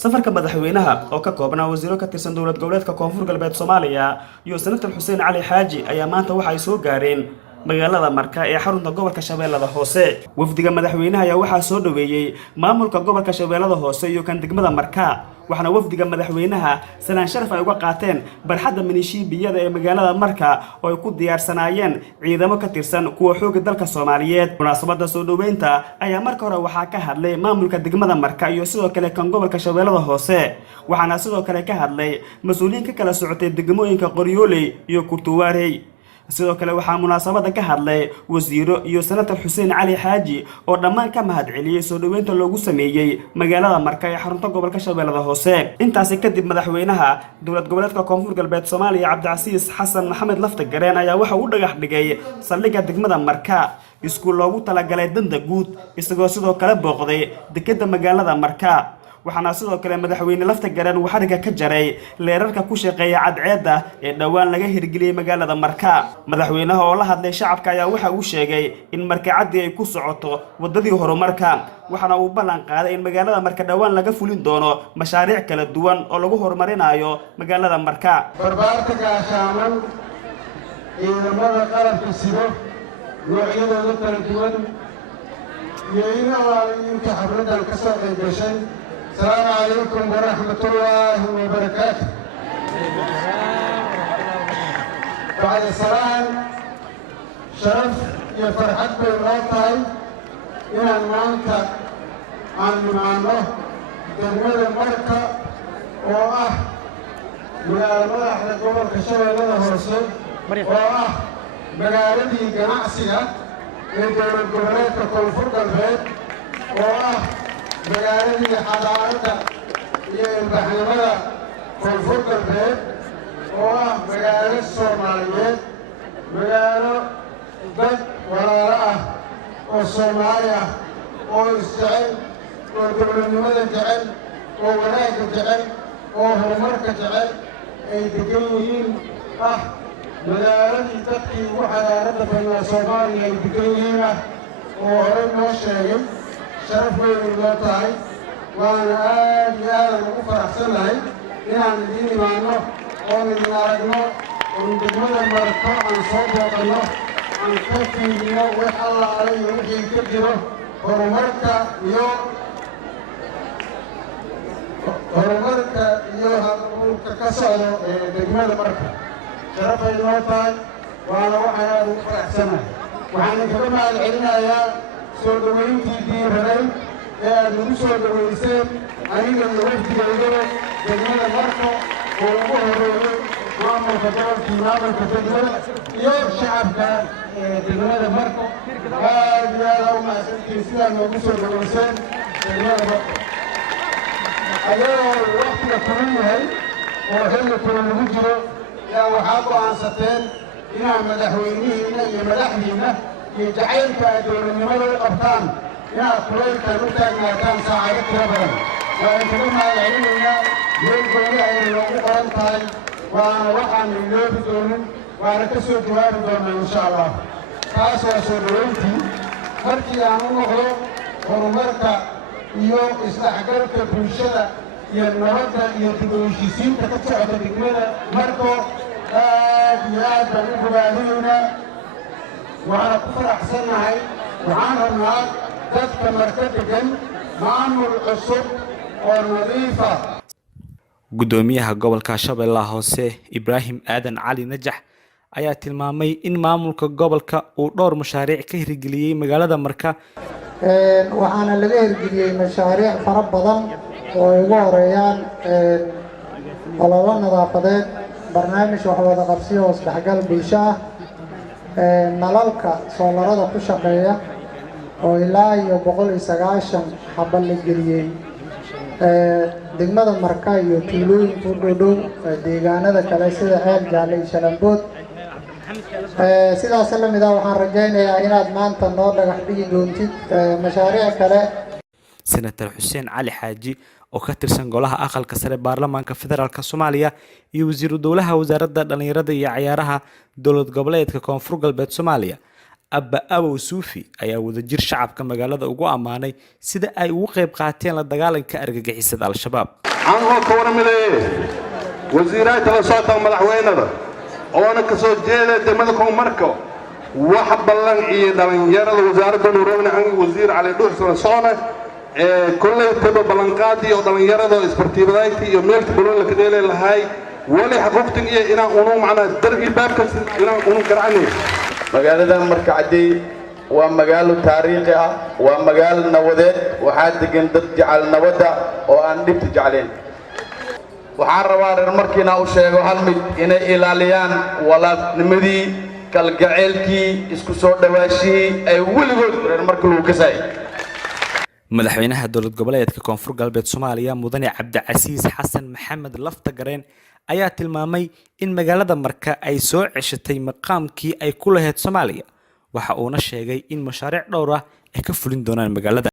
safarka madaxweynaha oo ka koobnaa wasiiro ka tirsan dowlad goboleedka koonfur galbeed Soomaaliya iyo senator Xuseen Cali Xaaji ayaa maanta waxa ay soo gaareen magaalada Marka ee xarunta gobolka Shabeellada Hoose. Wafdiga madaxweynaha ayaa waxa soo dhaweeyay maamulka gobolka Shabeellada Hoose iyo kan degmada Marka. waxaana wafdiga madaxweynaha salaan sharaf ay uga qaateen barxadda minishiibiyada ee magaalada Marka oo ay ku diyaarsanaayeen ciidamo ka tirsan kuwa xoogga dalka Soomaaliyeed. Munaasabadda soo dhaweynta ayaa marka hore waxaa ka hadlay maamulka degmada Marka iyo sidoo kale kan gobolka Shabeellada Hoose. waxaana sidoo kale ka hadlay mas'uuliyiin ka kala socotay degmooyinka Qoryooley iyo Kurtuwaarey. sidoo kale waxaa munaasabada ka hadlay wasiiro iyo senator Xuseen Cali Xaaji oo dhammaan ka mahadceliyay soo dhaweynta loogu sameeyay magaalada Marka ee xarunta gobolka Shabeellada Hoose. intaas kadib madaxweynaha dowlad goboleedka koonfur galbeed Soomaaliya Cabdicasiis Xasan Maxamed Laftagareen ayaa waxa uu dhagax dhigay saldhigga degmada Marka iskuul loogu talagalay danta guud isagoo sidoo kale booqday dekedda magaalada Marka. waxaana sidoo kale madaxweyne Laftagareen uu xariga ka jaray leerarka ku shaqeeya cadceedda ee dhawaan laga hirgeliyay magaalada Marka. madaxweynaha oo la hadlay shacabka ayaa waxa uu sheegay in markacadii ay ku socoto wadadii horumarka waxaana uu ballan qaaday in magaalada Marka dhawaan laga fulin doono mashaariic kala duwan oo lagu horumarinayo magaalada Marka. barbaarka gaashaaman ciidamada qalabka sida noocyadooda kala duwan iyo inta xafladan ka soo qayb gashay. السلام عليكم ورحمة الله وبركاته. بعد السلام شرف يا فرحت بالراحة إلى المنطقة عن معنا دمر المركة من المرح لقوم الكشوة لنا هرسل مقالدي جناعسية لدول الجبلات كل فرق البيت magaaladii xadaarada iyo ilbaxnimada koonfur galbeed oo ah magaalo Soomaaliyeed magaalo dad walaalo ah oo Soomaali ah oo isjecel oo dowladnimada jecel oo wanaagga jecel oo horumarka jecel ay degan yihiin magaaladii dadkii ugu xadaarada badnaa Soomaaliya ay degan yihiin oo horey noo sheegay sharaf weyn loo tahay waana aad iyo aad ugu faraxsanahay inaan idiin imaano oo idin aragno oo degmada Marka aan soo booqanno aan ka fiirino wax alla iyo wixii ka jiro horumarka iyo hawlka ka socdo degmada Marka sharaf ay loo tahay waana waxaan aad ugu faraxsanahay. waxaan kaga mahadcelinayaa soo dhaweyntii diiranay ee aad nagu soo dhaweyseen aniga iyo wafdigeydaba degmada Marka oo ugu horeeyay maamulka gobolkii maamulka degmada iyo shacabka degmada Marka aad iyo aad u mahadsantihiin sidaa noogu soo dhaweyseen degmada Marka. ayagoo waqtiga kulul yahay oo xilli kulul lagu jiro yaa waxaa go'aansateen inaan madaxweynihiina iyo madaxdiina iyo jacaylka dowladnimada u qabtaan inaad kulaylkan u taagnaataan saacado tiro badan. waan kaga mahadcelinaynaa meel gooni ayna noogu qoran tahay waana waxaan iloobi doonin waana ka soo jawaabi doonaa insha Allah. taas waa soo dhaweyntii. markii aan u noqdo horumarka iyo isdhexgalka bulshada iyo nabadda iyo dib u heshiisiinta ka socota degmada Marka aad iyo aad baan u bogaadinaynaa waxaana ku faraxsanahay. waxaan rabnaa dadka Marka degan maamul cusub oo nadiif ah. gudoomiyaha gobolka Shabeellaha Hoose Ibraahim Aadan Cali Najax ayaa tilmaamay in maamulka gobolka uu dhowr mashaariic ka hirgeliyay magaalada Marka. waxaana laga hirgeliyay mashaariic fara badan oo ay ugu horeeyaan olole nadaafadeed barnaamij wax wada qabsiyo oo isdhexgal bulsho ah nalalka soolarada ku shaqeeya oo ilaa iyo 190 xabal la geliyay degmada Marka iyo tuulooyinka u dhow deegaanada kale sida Ceel Jaalle iyo Shalambood. sidaas la mid ah waxaan rajaynayaa inaad maanta noo dhagax dhigi doontid mashaariic kale. senator Xuseen Cali Xaaji oo ka tirsan golaha aqalka sare baarlamaanka federaalka Soomaaliya iyo wasiiru dowlaha wasaaradda dhalinyarada iyo ciyaaraha dowlad goboleedka koonfur galbeed Soomaaliya Abba Awow Suufi ayaa wadajir shacabka magaalada ugu amaanay sida ay ugu qayb qaateen la dagaalanka argagixisada Al-Shabaab. Aan oo ka waramilaye wasiirada la socda madaxweynada oo ka soo jeeda degmada Koonmarka wax ballan iyo dhalinyarada wasaaradda Nuurowna aan wasiir Cali Dhuuxsan Soona kullay taba ballanqaadi oo dhalinyarada isbartiibadaynta iyo meelka bulshada ka dheelay lahay wali xuquuqtan iyo inaan unu macna darbi baabka inaan unu garacnay magaalada Marka Cadey waa magaalo taariikhi ah waa magaalo nabadeed waxaa degan dad jecel nabadda oo aan dhibta jeclayn waxaan rabaa reer markiina u sheego hal mid inay ilaaliyaan walaadnimadii kalgaceelkii isku soo dhawaashii ay weligood reer markii lagu kasay madaxweynaha dowlad goboleedka Koonfur Galbeed Soomaaliya Mudane Cabdicasiis Xasan Maxamed Laftagareen ayaa tilmaamay in magaalada Marka ay soo ceshatay maqaamkii ay ku lahayd Soomaaliya waxa uuna sheegay in mashaariic dhowr ah ay ka fulin doonaan magaalada